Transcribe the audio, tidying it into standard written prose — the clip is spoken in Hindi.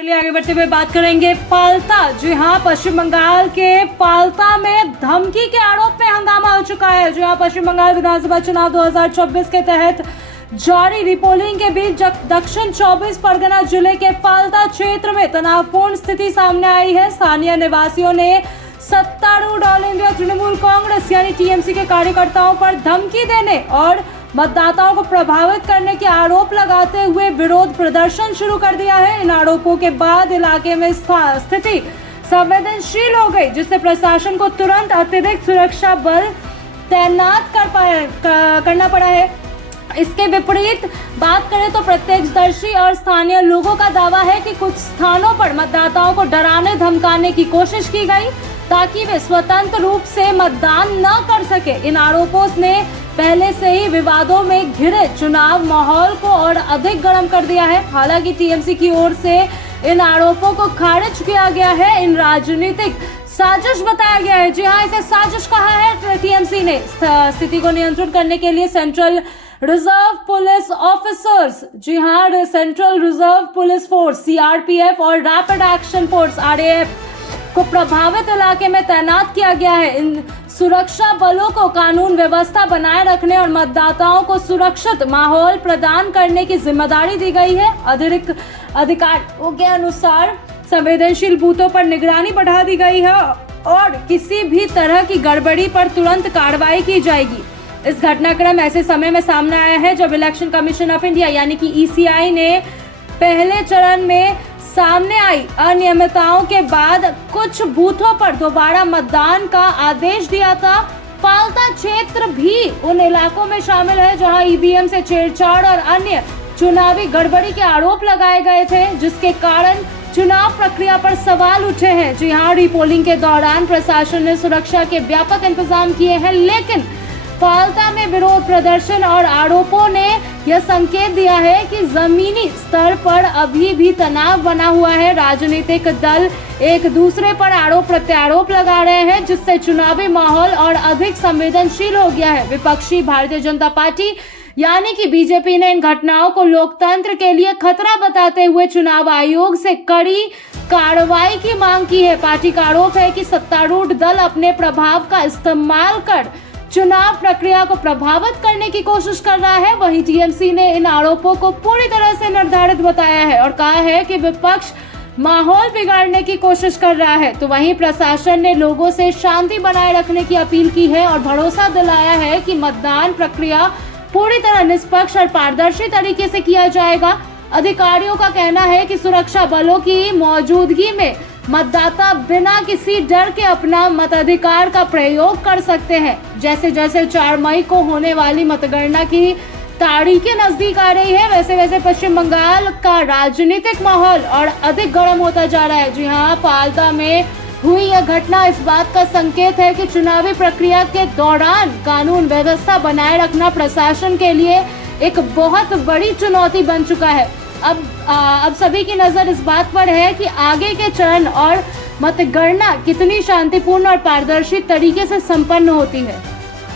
चलिए आगे बढ़ते हुए बात करेंगे फालता। जी हां, पश्चिम बंगाल के फालता में धमकी के आरोप में हंगामा हो चुका है। जी हां, पश्चिम बंगाल विधानसभा चुनाव 2024 के तहत जारी रिपोलिंग के बीच दक्षिण 24 परगना जिले के फालता क्षेत्र में तनावपूर्ण स्थिति सामने आई है। स्थानीय निवासियों ने सत्तारूढ़ ऑल इंडिया तृणमूल कांग्रेस यानी टीएमसी के कार्यकर्ताओं पर धमकी देने और मतदाताओं को प्रभावित करने के आरोप लगाते हुए विरोध प्रदर्शन शुरू कर दिया है। इन आरोपों के बाद इलाके में स्थिति संवेदनशील हो गई, जिससे प्रशासन को तुरंत अतिरिक्त सुरक्षा बल तैनात करना पड़ा है। इसके विपरीत बात करें तो प्रत्यक्षदर्शी और स्थानीय लोगों का दावा है कि कुछ स्थानों पर मतदाताओं को डराने धमकाने की कोशिश की गई ताकि वे स्वतंत्र रूप से मतदान न कर सके। इन आरोपों ने पहले से ही विवादों में घिरे चुनाव माहौल को और अधिक गर्म कर दिया है। हालांकि टीएमसी की ओर से इन आरोपों को खारिज किया गया है। इन राजनीतिक साजिश बताया गया है। जी हाँ, इसे साजिश कहा है टीएमसी ने। स्थिति को नियंत्रित करने के लिए सेंट्रल रिजर्व पुलिस ऑफिसर्स, जी हाँ, central reserve police force CRPF और रैपिड एक्शन फोर्स आरएएफ को प्रभावित इलाके में तैनात किया गया है। इन सुरक्षा बलों को कानून व्यवस्था बनाए रखने और मतदाताओं को सुरक्षित माहौल प्रदान करने की जिम्मेदारी दी गई है। अतिरिक्त अधिकारियों के अनुसार संवेदनशील बूथों पर निगरानी बढ़ा दी गई है और किसी भी तरह की गड़बड़ी पर तुरंत कार्रवाई की जाएगी। इस घटनाक्रम ऐसे समय में सामने आया है जब इलेक्शन कमीशन ऑफ इंडिया यानी कि ईसीआई ने पहले चरण में सामने आई अनियमितताओं के बाद कुछ बूथों पर दोबारा मतदान का आदेश दिया था। फालता क्षेत्र भी उन इलाकों में शामिल है जहां ईवीएम से छेड़छाड़ और अन्य चुनावी गड़बड़ी के आरोप लगाए गए थे, जिसके कारण चुनाव प्रक्रिया पर सवाल उठे हैं। जी हां, रीपोलिंग के दौरान प्रशासन ने सुरक्षा के व्यापक इंतजाम किए हैं, लेकिन फालता में विरोध प्रदर्शन और आरोपों ने यह संकेत दिया है कि जमीनी स्तर पर अभी भी तनाव बना हुआ है। राजनीतिक दल एक दूसरे पर आरोप प्रत्यारोप लगा रहे हैं, जिससे चुनावी माहौल और अधिक संवेदनशील हो गया है। विपक्षी भारतीय जनता पार्टी यानी कि बीजेपी ने इन घटनाओं को लोकतंत्र के लिए खतरा बताते हुए चुनाव आयोग से कड़ी कार्रवाई की मांग की है। पार्टी का आरोप है कि सत्तारूढ़ दल अपने प्रभाव का इस्तेमाल कर चुनाव प्रक्रिया को प्रभावित करने की कोशिश कर रहा है। वहीं टीएमसी ने इन आरोपों को पूरी तरह से निर्धारित बताया है और कहा है कि विपक्ष माहौल बिगाड़ने की कोशिश कर रहा है। तो वहीं प्रशासन ने लोगों से शांति बनाए रखने की अपील की है और भरोसा दिलाया है कि मतदान प्रक्रिया पूरी तरह निष्पक्ष और पारदर्शी तरीके से किया जाएगा। अधिकारियों का कहना है कि सुरक्षा बलों की मौजूदगी में मतदाता बिना किसी डर के अपना मताधिकार का प्रयोग कर सकते हैं। जैसे जैसे 4 मई को होने वाली मतगणना की तारीखें नजदीक आ रही है, वैसे वैसे पश्चिम बंगाल का राजनीतिक माहौल और अधिक गर्म होता जा रहा है। जी हाँ, फालता में हुई यह घटना इस बात का संकेत है कि चुनावी प्रक्रिया के दौरान कानून व्यवस्था बनाए रखना प्रशासन के लिए एक बहुत बड़ी चुनौती बन चुका है। अब सभी की नजर इस बात पर है कि आगे के चरण और मतगणना कितनी शांतिपूर्ण और पारदर्शी तरीके से संपन्न होती है।